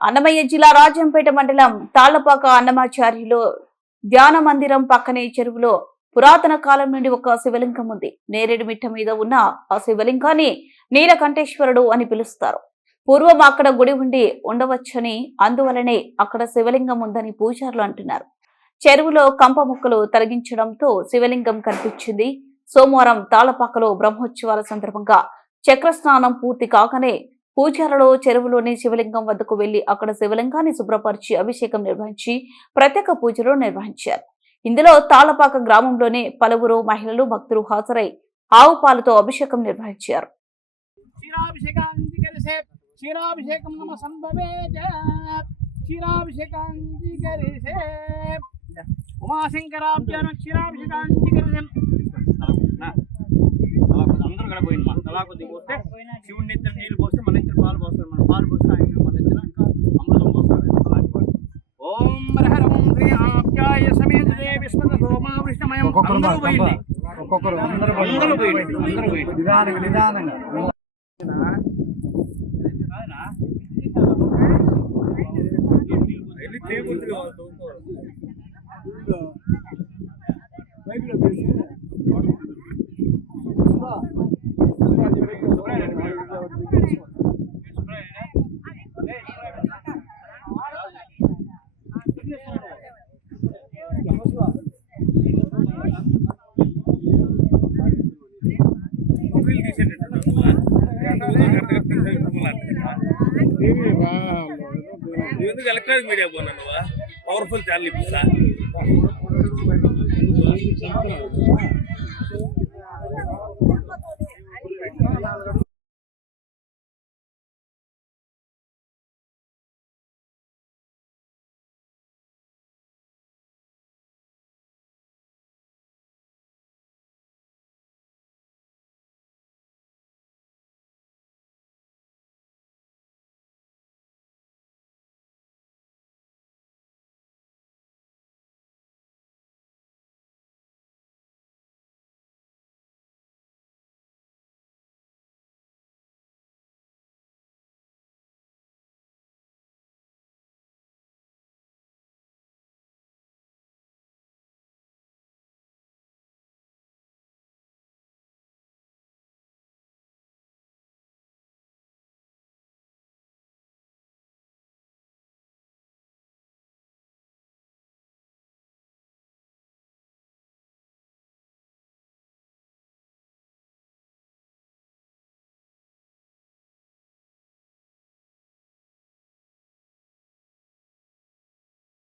అన్నమయ్య జిల్లా రాజంపేట మండలం తాళ్ళపాక అన్నమాచార్యులు ధ్యాన మందిరం పక్కనే చెరువులో పురాతన కాలం నుండి ఒక శివలింగం ఉంది. నేరేడు మిట్ట మీద ఉన్న ఆ శివలింగాన్ని నీలకంఠేశ్వరుడు అని పిలుస్తారు. పూర్వం అక్కడ గుడి ఉండి ఉండవచ్చని అందువలనే అక్కడ శివలింగం ఉందని పూజారులు అంటున్నారు. చెరువులో కంప ముక్కలు తొలగించడంతో శివలింగం కనిపించింది. సోమవారం తాళపాకలో బ్రహ్మోత్సవాల సందర్భంగా చక్రస్నానం పూర్తి కాగానే పూజారులు చెరువులోని శివలింగం వద్దకు వెళ్ళి అక్కడ శివలింగాన్ని శుభ్రపరిచి అభిషేకం నిర్వహించి ప్రత్యేక పూజలు నిర్వహించారు. ఇందులో తాళపాక గ్రామంలోని పలువురు మహిళలు భక్తులు హాజరై ఆవు పాలతో అభిషేకం నిర్వహించారు. అందరూ కూడా పోయింది మా తలా పోస్తే శివుడి పోస్తే మన నెత్తిన పాలు పోస్తారు మన పాలు పోస్తే ఆయన మన నెత్తిన ఇంకా అమృతం పోస్తారు అలాంటి వాడు. ఓం హర శ్రీ ఆప్యాయ సమేత దే విశ్వత సోమా ఒక్కొక్కరు అందరూ పోయింది. ఒక్కొక్కరు అందరూ అందరూ పోయింది. అందరూ పోయింది. నిదానంగా నిదానంగా. ఎందుకు ఎలక్ట్రానిక్ మీడియా పోనా నువ్వు పవర్ఫుల్ ఛానల్ ఇప్పిస్తా.